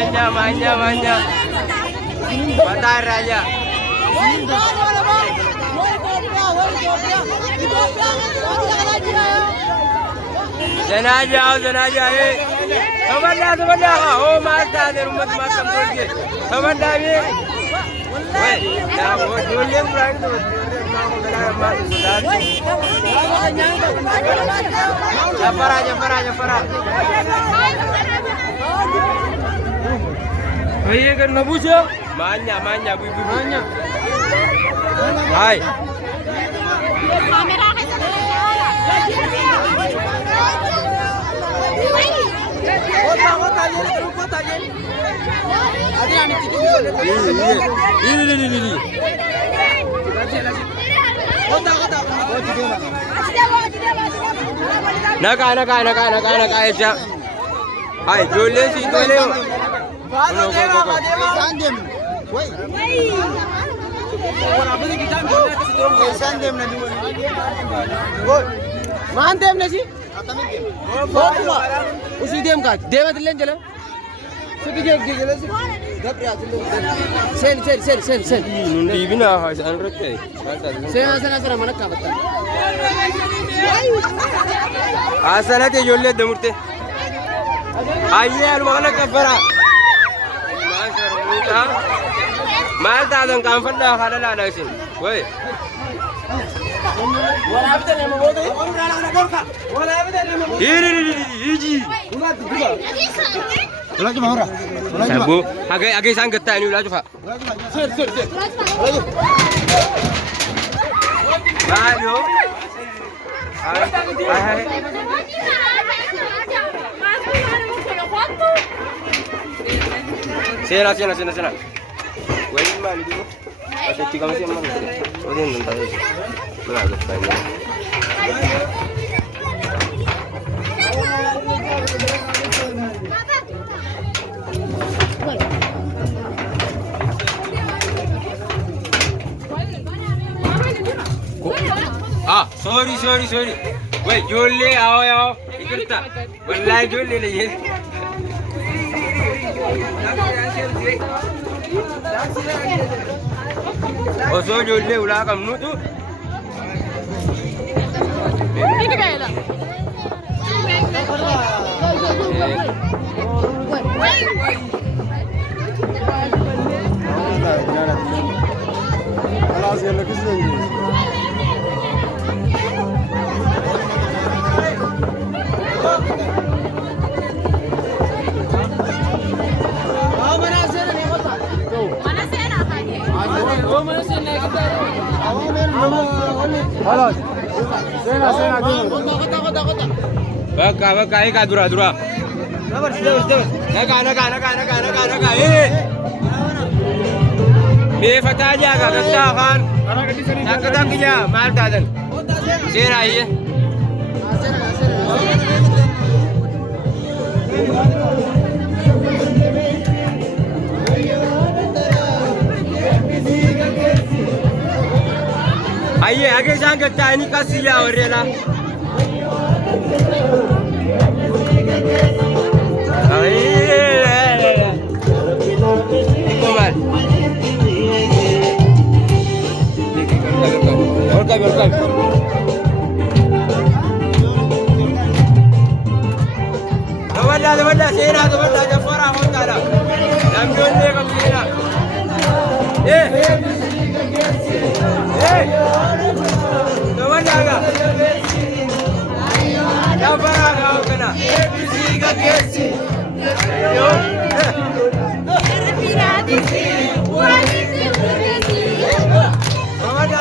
Manya. Batar aja. Senaja, Sebenarnya, oh mata dari rumah macam tu. Sebenarnya, dah buat jualan berani tu. Jafar. Iya kan nabus ya? Manya, bibi manya. Hai. Kamera ini. Naka aja. Hai, jualan sih jualan. Mantap nasi. Usi dem ka. Dewa dilen jala. Segi jeg jala. Sen. Nundi bina hasan rotte. Sen mana ka bata. Asala te jolle demurte. Ayye al magala kafara. Mal ta dan kan fada halala da shi. Wai. Wala abda ne mabode. Wala abda ne mabode. Yiji. Wala juma hora. Sabu, agai sang getta ini wala juma. Sir. Ayo. Hai. Sena. Wai mali dulu. Ada tiga masih mana? Oh dia nonton tadi. Berapa banyak? Sorry. Wait, Julie, आओ. इकट्ठा. वल्लाह Julie नहीं है. Oh, so Julie ulah kamu tu. Ini kaya lah. Baka ika dura. Sabar, sudah. Naga. Be fata aja kata kan. Nak kinya mal tadan. Sera iya. Aye, आगे जाके टाइनी का सिया हो रेला कमाल और वल्ला सेना तो वल्ला जफरा होता ला हम जोड़ने का सेना तो वल्ला का जफरा का होना एबीसी का केसी यो रफीरादी से वाली से तो वल्ला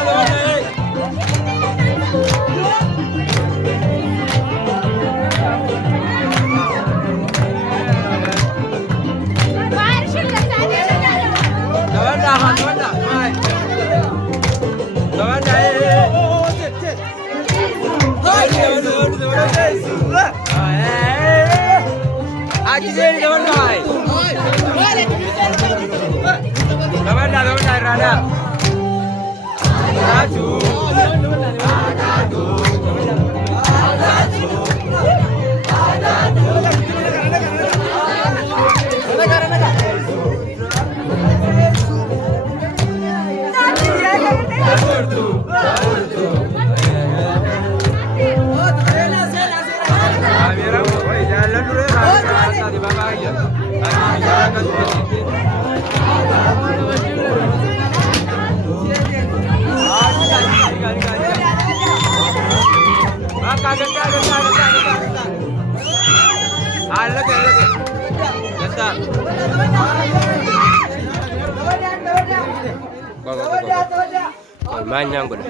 Maanyaan kun.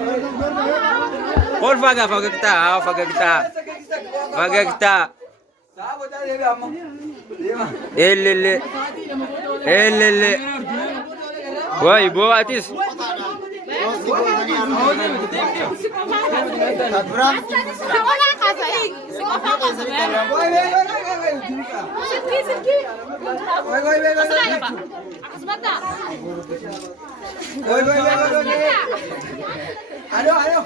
Kolfaa fagagtaa fagagtaa fagagtaa. Elele. Woi buatis. Ayo. Ayo.